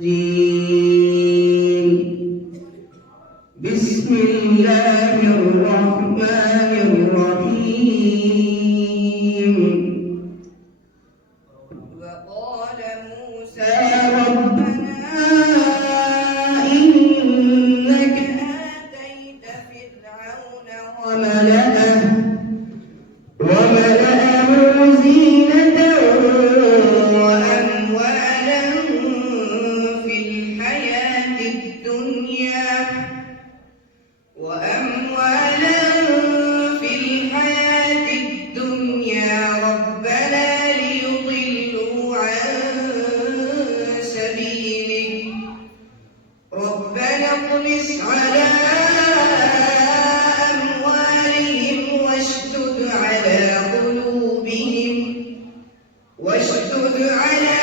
الرجيم. بسم الله الرحمن الرحيم. وقال موسى ربنا إنك آتيت فرعون وملأه زينة وأموالا في الحياة الدنيا ربنا ليضلوا عن سبيلك ربنا اطمس على أموالهم واشدد على